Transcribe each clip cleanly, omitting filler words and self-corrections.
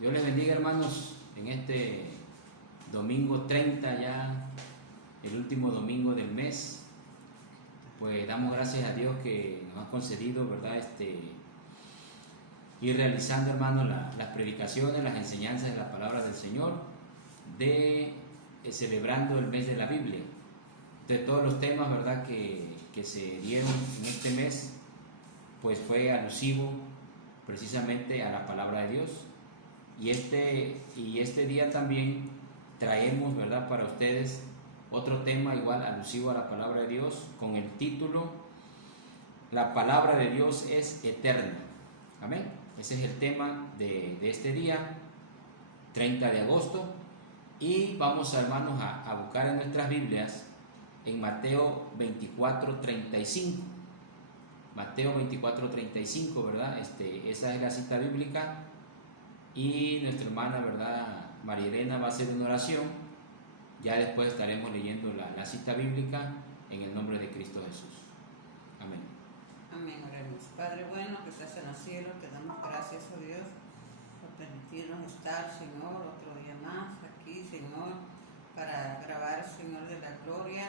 Dios les bendiga, hermanos, en este domingo 30 ya, el último domingo del mes. Pues damos gracias a Dios que nos ha concedido, ¿verdad? Ir realizando, hermanos, las predicaciones, las enseñanzas de la palabra del Señor, celebrando el mes de la Biblia. De todos los temas, ¿verdad?, que se dieron en este mes, pues fue alusivo precisamente a la palabra de Dios. Y este día también traemos, ¿verdad?, para ustedes otro tema igual alusivo a la palabra de Dios, con el título La palabra de Dios es eterna. Amén. Ese es el tema de este día, 30 de agosto. Y vamos, hermanos, a buscar en nuestras Biblias en Mateo 24:35. Mateo 24:35, ¿verdad? Esa es la cita bíblica. Y nuestra hermana, ¿verdad?, María Elena va a hacer una oración. Ya después estaremos leyendo la cita bíblica en el nombre de Cristo Jesús. Amén. Amén, oremos. Padre bueno que estás en los cielos, te damos gracias, oh Dios, por permitirnos estar, Señor, otro día más aquí, Señor, para grabar, Señor, de la gloria,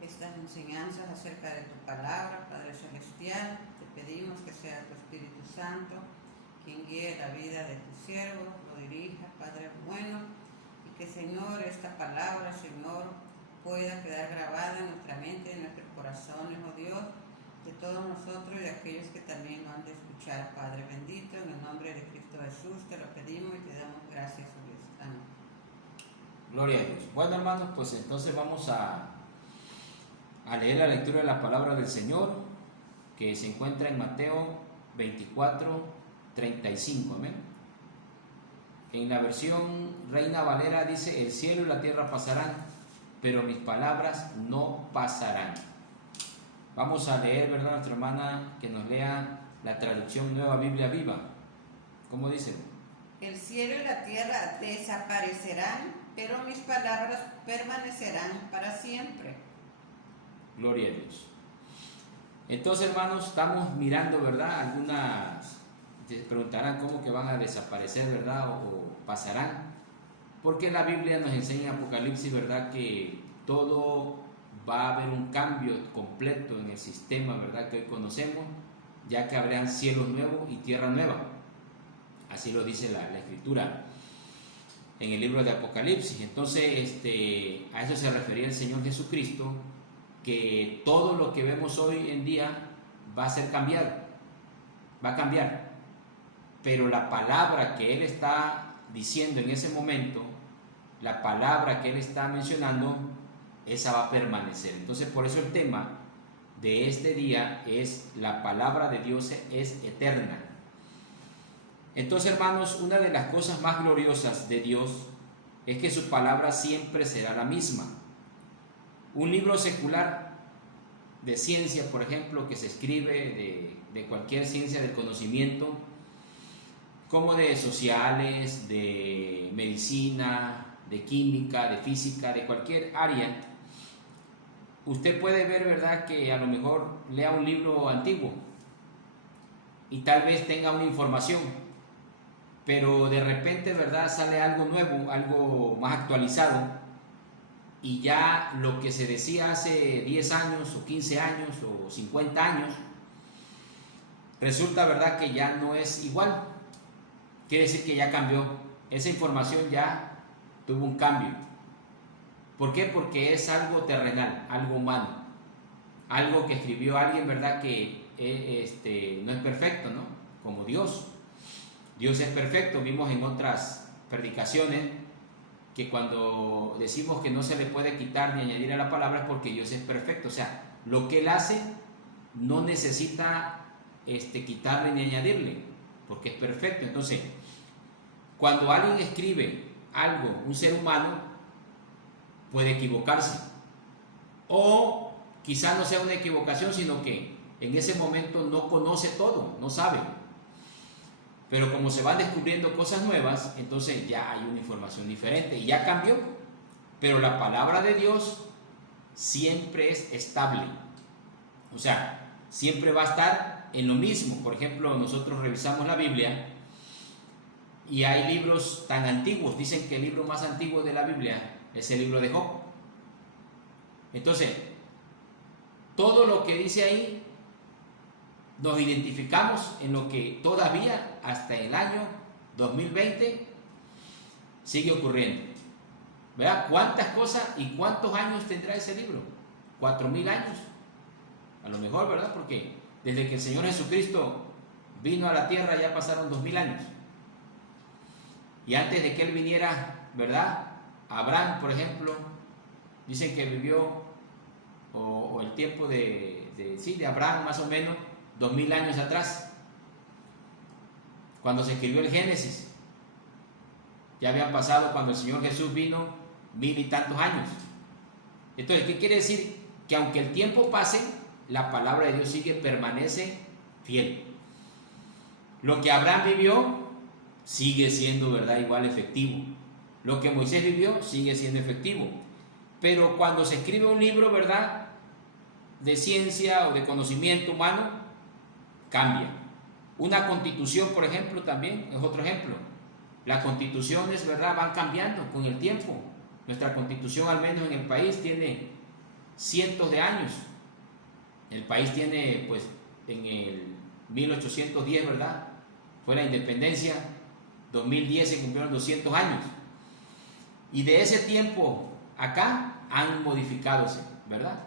estas enseñanzas acerca de tu palabra, Padre Celestial. Te pedimos que sea tu Espíritu Santo quien guíe la vida de tu siervo, lo dirija, Padre bueno, y que, Señor, esta palabra, Señor, pueda quedar grabada en nuestra mente, en nuestros corazones, oh Dios, de todos nosotros y de aquellos que también lo han de escuchar, Padre bendito, en el nombre de Cristo Jesús te lo pedimos y te damos gracias, oh Dios. Amén. Gloria a Dios. Bueno, hermanos, pues entonces vamos a leer la lectura de la palabra del Señor, que se encuentra en Mateo 24:35. Amén. En la versión Reina Valera dice: el cielo y la tierra pasarán, pero mis palabras no pasarán. Vamos a leer, ¿verdad?, nuestra hermana que nos lea la traducción Nueva Biblia Viva. ¿Cómo dice? El cielo y la tierra desaparecerán, pero mis palabras permanecerán para siempre. Gloria a Dios. Entonces, hermanos, estamos mirando, ¿verdad? Algunas se preguntarán cómo que van a desaparecer, ¿verdad? O pasarán. Porque la Biblia nos enseña en Apocalipsis, ¿verdad?, que todo va a haber un cambio completo en el sistema, ¿verdad?, que hoy conocemos, ya que habrán cielos nuevos y tierra nueva. Así lo dice la Escritura en el libro de Apocalipsis. Entonces, a eso se refería el Señor Jesucristo, que todo lo que vemos hoy en día va a ser cambiado, va a cambiar, pero la palabra que Él está diciendo en ese momento, la palabra que Él está mencionando, esa va a permanecer. Entonces, por eso el tema de este día es: la palabra de Dios es eterna. Entonces, hermanos, una de las cosas más gloriosas de Dios es que su palabra siempre será la misma. Un libro secular de ciencia, por ejemplo, que se escribe de cualquier ciencia del conocimiento, como de sociales, de medicina, de química, de física, de cualquier área, usted puede ver, ¿verdad?, que a lo mejor lea un libro antiguo y tal vez tenga una información, pero de repente, ¿verdad?, sale algo nuevo, algo más actualizado, y ya lo que se decía hace 10 años o 15 años o 50 años, resulta, ¿verdad?, que ya no es igual. Quiere decir que ya cambió. Esa información ya tuvo un cambio. ¿Por qué? Porque es algo terrenal, algo humano, algo que escribió alguien, ¿verdad?, que no es perfecto, ¿no? Como Dios. Dios es perfecto. Vimos en otras predicaciones que cuando decimos que no se le puede quitar ni añadir a la palabra es porque Dios es perfecto. O sea, lo que Él hace no necesita quitarle ni añadirle, porque es perfecto. Entonces, cuando alguien escribe algo, un ser humano puede equivocarse, o quizá no sea una equivocación, sino que en ese momento no conoce todo, no sabe. Pero como se van descubriendo cosas nuevas, entonces ya hay una información diferente y ya cambió. Pero la palabra de Dios siempre es estable. O sea, siempre va a estar en lo mismo. Por ejemplo, nosotros revisamos la Biblia y hay libros tan antiguos. Dicen que el libro más antiguo de la Biblia es el libro de Job. Entonces, todo lo que dice ahí, nos identificamos en lo que todavía hasta el año 2020 sigue ocurriendo. ¿Verdad? ¿Cuántas cosas y cuántos años tendrá ese libro? 4.000 años. A lo mejor, ¿verdad? Porque desde que el Señor Jesucristo vino a la tierra ya pasaron 2.000 años. Y antes de que Él viniera, ¿verdad? Abraham, por ejemplo, dicen que vivió, o el tiempo de Abraham más o menos, 2.000 años atrás, cuando se escribió el Génesis. Ya habían pasado, cuando el Señor Jesús vino, 1.000 y tantos años. Entonces, ¿qué quiere decir? Que aunque el tiempo pase, la palabra de Dios permanece fiel. Lo que Abraham vivió sigue siendo, ¿verdad?, igual efectivo. Lo que Moisés vivió sigue siendo efectivo. Pero cuando se escribe un libro, ¿verdad?, de ciencia o de conocimiento humano, cambia. Una constitución, por ejemplo, también es otro ejemplo. Las constituciones, ¿verdad?, van cambiando con el tiempo. Nuestra constitución, al menos en el país, tiene cientos de años. El país tiene, pues, en el 1810, ¿verdad?, fue la independencia. 2010 se cumplieron 200 años. Y de ese tiempo acá han modificadose, ¿verdad?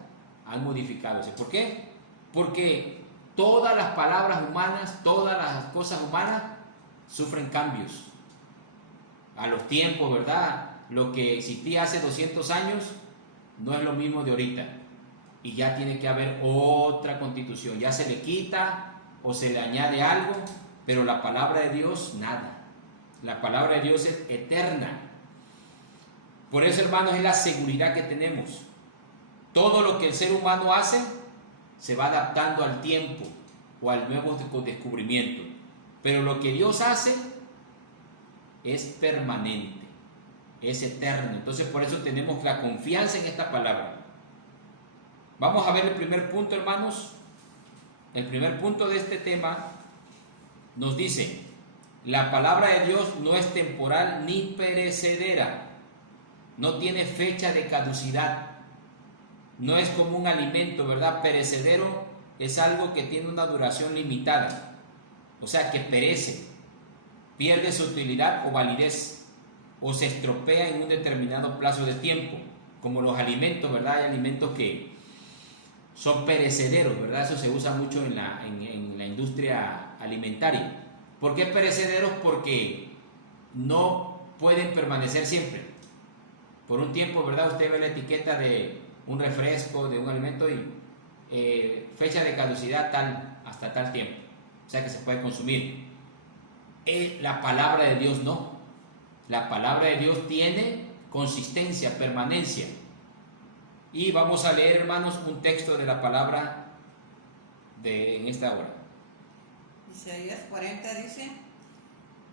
Han modificadose. ¿Por qué? Porque todas las palabras humanas, todas las cosas humanas sufren cambios. A los tiempos, ¿verdad? Lo que existía hace 200 años no es lo mismo de ahorita. Y ya tiene que haber otra constitución. Ya se le quita o se le añade algo, pero la palabra de Dios, nada. La palabra de Dios es eterna. Por eso, hermanos, es la seguridad que tenemos. Todo lo que el ser humano hace se va adaptando al tiempo o al nuevo descubrimiento. Pero lo que Dios hace es permanente, es eterno. Entonces, por eso tenemos la confianza en esta palabra. Vamos a ver el primer punto, hermanos. El primer punto de este tema nos dice: la palabra de Dios no es temporal ni perecedera, no tiene fecha de caducidad, no es como un alimento, ¿verdad? Perecedero es algo que tiene una duración limitada, o sea, que perece, pierde su utilidad o validez, o se estropea en un determinado plazo de tiempo, como los alimentos, ¿verdad? Hay alimentos que son perecederos, ¿verdad? Eso se usa mucho en la industria alimentaria. ¿Por qué perecederos? Porque no pueden permanecer siempre. Por un tiempo, ¿verdad? Usted ve la etiqueta de un refresco, de un alimento y fecha de caducidad tal, hasta tal tiempo. O sea que se puede consumir. La palabra de Dios no. La palabra de Dios tiene consistencia, permanencia. Y vamos a leer, hermanos, un texto de la palabra en esta hora. Isaías 40 dice,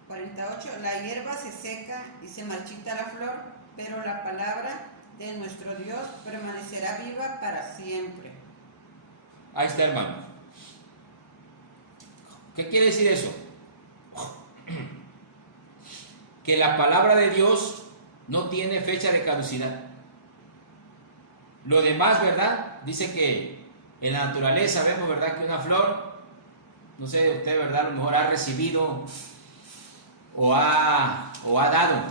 48, la hierba se seca y se marchita la flor, pero la palabra de nuestro Dios permanecerá viva para siempre. Ahí está, hermano. ¿Qué quiere decir eso? Que la palabra de Dios no tiene fecha de caducidad. Lo demás, ¿verdad? Dice que en la naturaleza vemos, ¿verdad?, que una flor, no sé, usted, ¿verdad?, a lo mejor ha recibido o ha dado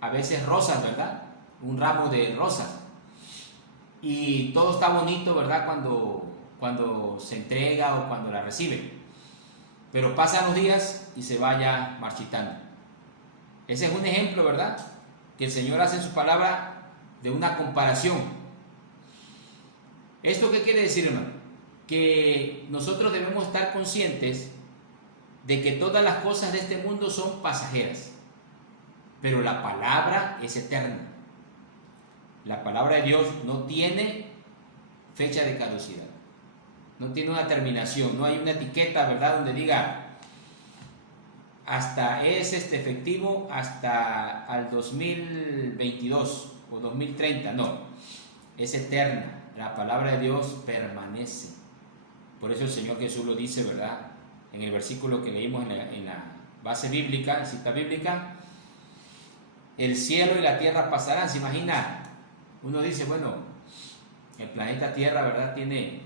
a veces rosas, ¿verdad? Un ramo de rosas. Y todo está bonito, ¿verdad?, cuando se entrega o cuando la recibe. Pero pasan los días y se vaya marchitando. Ese es un ejemplo, ¿verdad?, que el Señor hace en su palabra de una comparación. ¿Esto qué quiere decir, hermano? Que nosotros debemos estar conscientes de que todas las cosas de este mundo son pasajeras, pero la palabra es eterna. La palabra de Dios no tiene fecha de caducidad, no tiene una terminación, no hay una etiqueta, ¿verdad?, donde diga hasta es efectivo hasta al 2022 o 2030, no, es eterna. La palabra de Dios permanece. Por eso el Señor Jesús lo dice, ¿verdad?, en el versículo que leímos en la base bíblica, en cita bíblica, el cielo y la tierra pasarán. ¿Se imagina? Uno dice, bueno, el planeta Tierra, ¿verdad?, tiene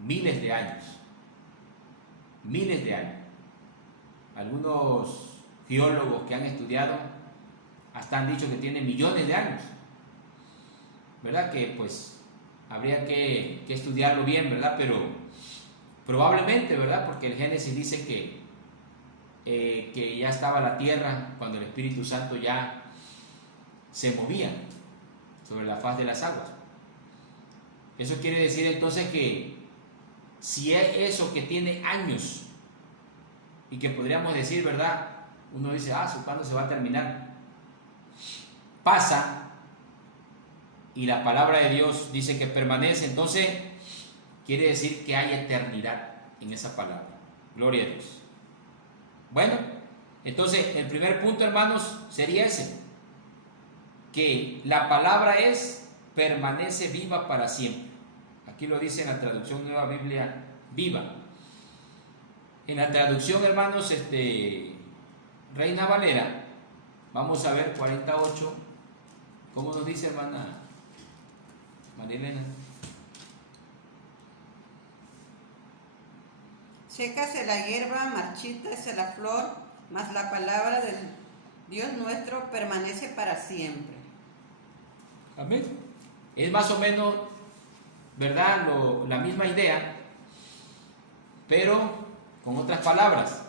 miles de años. Miles de años. Algunos geólogos que han estudiado hasta han dicho que tiene millones de años. ¿Verdad? Que pues habría que estudiarlo bien, ¿verdad? Pero probablemente, ¿verdad? Porque el Génesis dice que ya estaba la tierra cuando el Espíritu Santo ya se movía sobre la faz de las aguas. Eso quiere decir entonces que si es eso que tiene años y que podríamos decir, ¿verdad? Uno dice, ¿cuándo se va a terminar? Pasa y la palabra de Dios dice que permanece, entonces quiere decir que hay eternidad en esa palabra. Gloria a Dios. Bueno, entonces el primer punto, hermanos, sería ese, que la palabra permanece viva para siempre. Aquí lo dice en la traducción Nueva Biblia Viva. En la traducción, hermanos, Reina Valera, vamos a ver 48, ¿cómo nos dice, hermana María Elena? Sécase la hierba, marchítase la flor, mas la palabra del Dios nuestro permanece para siempre. Amén. Es más o menos, ¿verdad?, la misma idea, pero con otras palabras.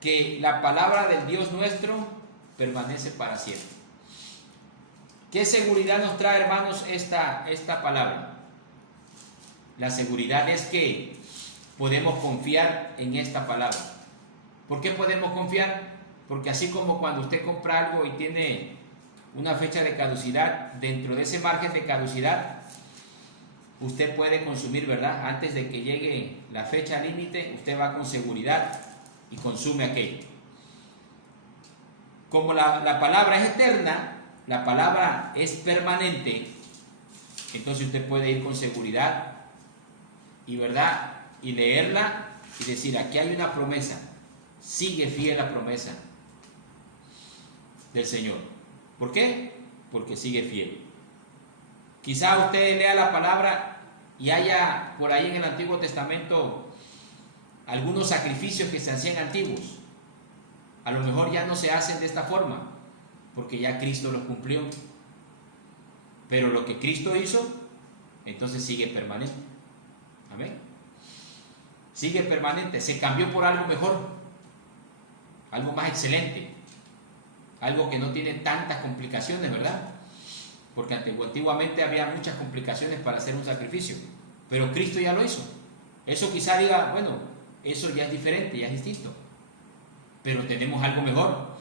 Que la palabra del Dios nuestro permanece para siempre. ¿Qué seguridad nos trae, hermanos, esta palabra? La seguridad es que podemos confiar en esta palabra. ¿Por qué podemos confiar? Porque así como cuando usted compra algo y tiene una fecha de caducidad, dentro de ese margen de caducidad, usted puede consumir, ¿verdad? Antes de que llegue la fecha límite, usted va con seguridad y consume aquello. Como la palabra es eterna, la palabra es permanente, entonces usted puede ir con seguridad y, ¿verdad?, y leerla y decir, aquí hay una promesa, sigue fiel la promesa del Señor. ¿Por qué? Porque sigue fiel. Quizá usted lea la palabra y haya por ahí en el Antiguo Testamento algunos sacrificios que se hacían antiguos. A lo mejor ya no se hacen de esta forma, porque ya Cristo los cumplió. Pero lo que Cristo hizo, entonces sigue permanente. Amén. Sigue permanente. Se cambió por algo mejor, algo más excelente, algo que no tiene tantas complicaciones, ¿verdad? Porque antiguamente había muchas complicaciones para hacer un sacrificio, pero Cristo ya lo hizo. Eso quizá diga, bueno, eso ya es diferente, ya es distinto, pero tenemos algo mejor,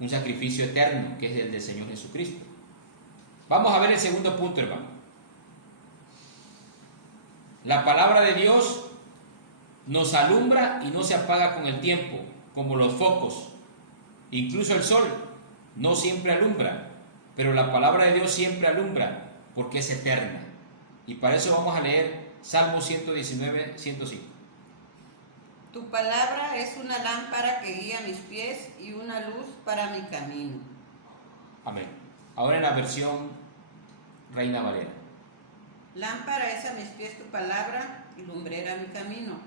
un sacrificio eterno, que es el del Señor Jesucristo. Vamos a ver el segundo punto, hermano. La palabra de Dios nos alumbra y no se apaga con el tiempo, como los focos. Incluso el sol no siempre alumbra, pero la palabra de Dios siempre alumbra, porque es eterna. Y para eso vamos a leer Salmo 119, 105. Tu palabra es una lámpara que guía mis pies y una luz para mi camino. Amén. Ahora en la versión Reina Valera. Lámpara es a mis pies tu palabra y lumbrera mi camino.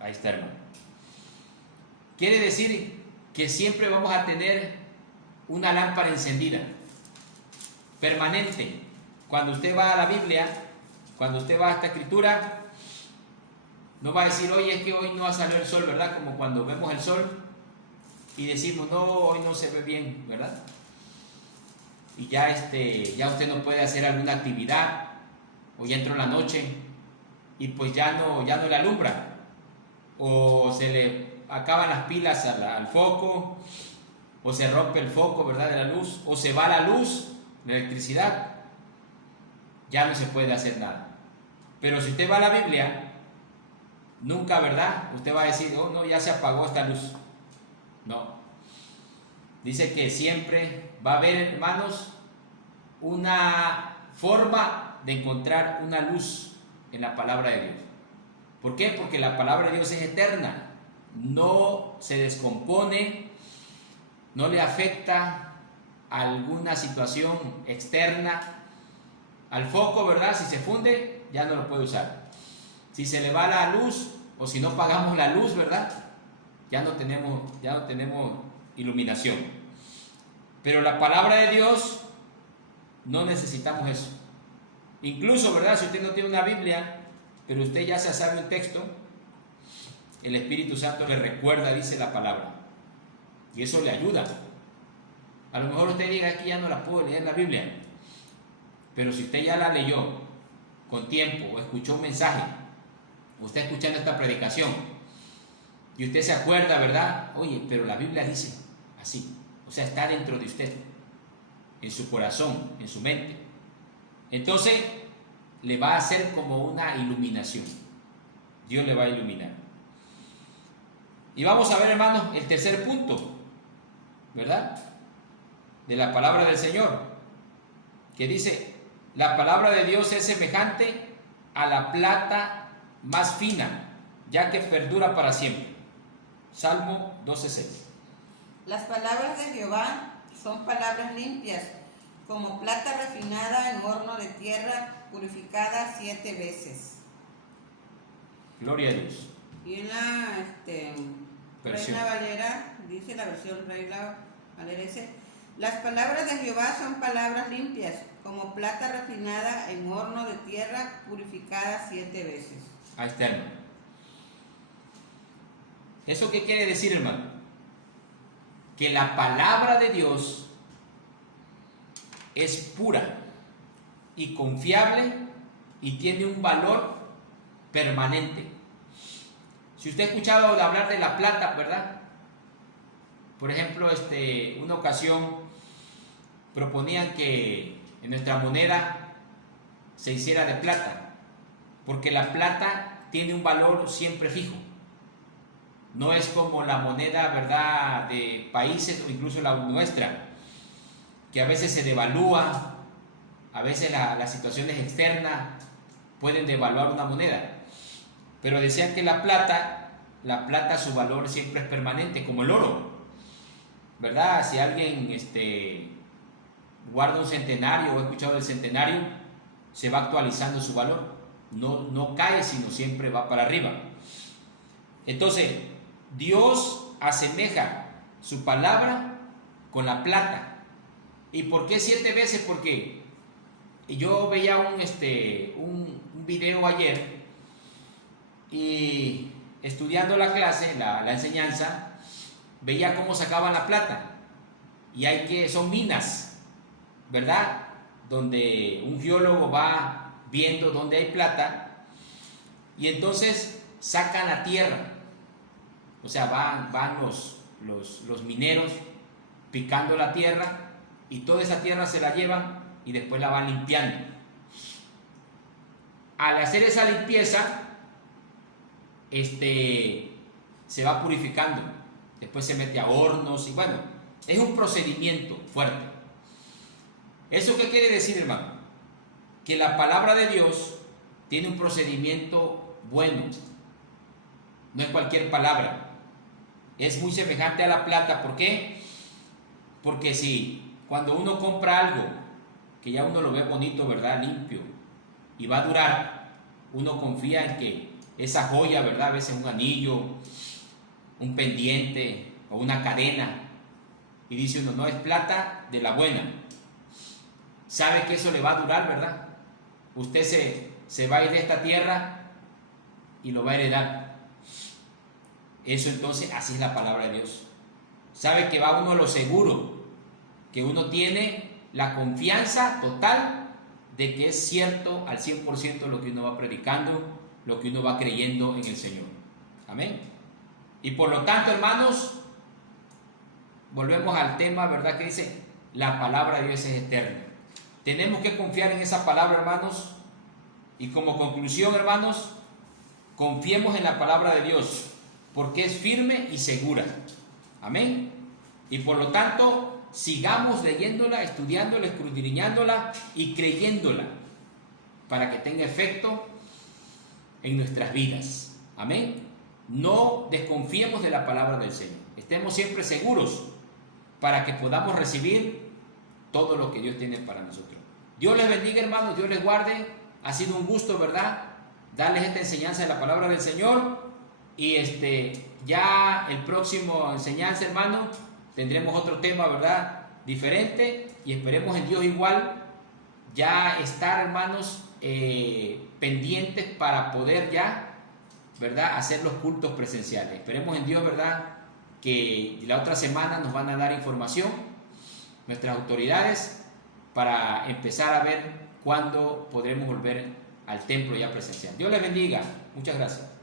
Ahí está, hermano. Quiere decir que siempre vamos a tener una lámpara encendida, permanente. Cuando usted va a la Biblia, cuando usted va a esta escritura, no va a decir, oye, es que hoy no va a salir el sol, ¿verdad? Como cuando vemos el sol y decimos, no, hoy no se ve bien, ¿verdad? Y ya usted no puede hacer alguna actividad, o ya entró la noche y pues ya no le alumbra, o se le acaban las pilas al foco, o se rompe el foco, ¿verdad?, de la luz, o se va la luz, la electricidad, ya no se puede hacer nada. Pero si usted va a la Biblia, nunca, ¿verdad?, usted va a decir, oh no, ya se apagó esta luz. No. Dice que siempre va a haber, hermanos, una forma de encontrar una luz en la palabra de Dios. ¿Por qué? Porque la palabra de Dios es eterna, no se descompone, no le afecta a alguna situación externa al foco, ¿verdad? Si se funde, ya no lo puede usar. Si se le va la luz o si no pagamos la luz, ¿verdad? Ya no tenemos iluminación. Pero la palabra de Dios no necesitamos eso. Incluso, ¿verdad? Si usted no tiene una Biblia, pero usted ya se sabe un texto, el Espíritu Santo le recuerda, dice la palabra, y eso le ayuda. A lo mejor usted diga, es que ya no la puedo leer la Biblia, pero si usted ya la leyó con tiempo, o escuchó un mensaje, o está escuchando esta predicación, y usted se acuerda, ¿verdad? Oye, pero la Biblia dice así, o sea, está dentro de usted, en su corazón, en su mente. Entonces, le va a hacer como una iluminación. Dios le va a iluminar. Y vamos a ver, hermanos, el tercer punto, ¿verdad? De la palabra del Señor, que dice, la palabra de Dios es semejante a la plata más fina, ya que perdura para siempre. Salmo 12:6. Las palabras de Jehová son palabras limpias, como plata refinada en horno de tierra, purificada 7 veces. Gloria a Dios. Y en la Reina Valera, dice la versión Reina Valera, dice, las palabras de Jehová son palabras limpias, como plata refinada en horno de tierra, purificada 7 veces. Ahí está, hermano. ¿Eso qué quiere decir, hermano? Que la palabra de Dios es pura y confiable y tiene un valor permanente. Si usted ha escuchado hablar de la plata, ¿verdad? Por ejemplo, una ocasión proponían que en nuestra moneda se hiciera de plata, porque la plata tiene un valor siempre fijo. No es como la moneda, ¿verdad?, de países o incluso la nuestra, que a veces se devalúa, a veces las situaciones externas pueden devaluar una moneda. Pero decían que la plata su valor siempre es permanente, como el oro, ¿verdad? Si alguien guarda un centenario o ha escuchado del centenario, se va actualizando su valor, no cae, sino siempre va para arriba. Entonces, Dios asemeja su palabra con la plata. ¿Y por qué 7 veces? Porque yo veía un video ayer y estudiando la clase, la enseñanza, veía cómo sacaban la plata. Y son minas, ¿verdad? Donde un geólogo va viendo dónde hay plata y entonces sacan la tierra. O sea, van los mineros picando la tierra y toda esa tierra se la llevan y después la van limpiando. Al hacer esa limpieza, se va purificando, después se mete a hornos y bueno, es un procedimiento fuerte. ¿Eso qué quiere decir, hermano? Que la palabra de Dios tiene un procedimiento bueno, no es cualquier palabra, es muy semejante a la plata. ¿Por qué? Porque si cuando uno compra algo que ya uno lo ve bonito, ¿verdad?, limpio, y va a durar, uno confía en que esa joya, ¿verdad?, a veces un anillo, un pendiente o una cadena, y dice uno, no, es plata de la buena, sabe que eso le va a durar, ¿verdad? Usted se va a ir de esta tierra y lo va a heredar. Eso entonces, así es la palabra de Dios. Sabe que va uno a lo seguro, que uno tiene la confianza total de que es cierto al 100% lo que uno va predicando, lo que uno va creyendo en el Señor. Amén. Y por lo tanto, hermanos, volvemos al tema, ¿verdad?, que dice, la palabra de Dios es eterna. Tenemos que confiar en esa palabra, hermanos. Y como conclusión, hermanos, confiemos en la palabra de Dios, porque es firme y segura. Amén. Y por lo tanto, sigamos leyéndola, estudiándola, escudriñándola y creyéndola para que tenga efecto en nuestras vidas. Amén. No desconfiemos de la palabra del Señor. Estemos siempre seguros para que podamos recibir todo lo que Dios tiene para nosotros. Dios les bendiga, hermanos. Dios les guarde. Ha sido un gusto, ¿verdad?, darles esta enseñanza de la palabra del Señor. Y ya el próximo enseñanza, hermano, tendremos otro tema, ¿verdad?, diferente. Y esperemos en Dios igual ya estar, hermanos, pendientes para poder ya, ¿verdad?, hacer los cultos presenciales. Esperemos en Dios, ¿verdad?, que la otra semana nos van a dar información nuestras autoridades para empezar a ver cuándo podremos volver al templo ya presencial. Dios les bendiga. Muchas gracias.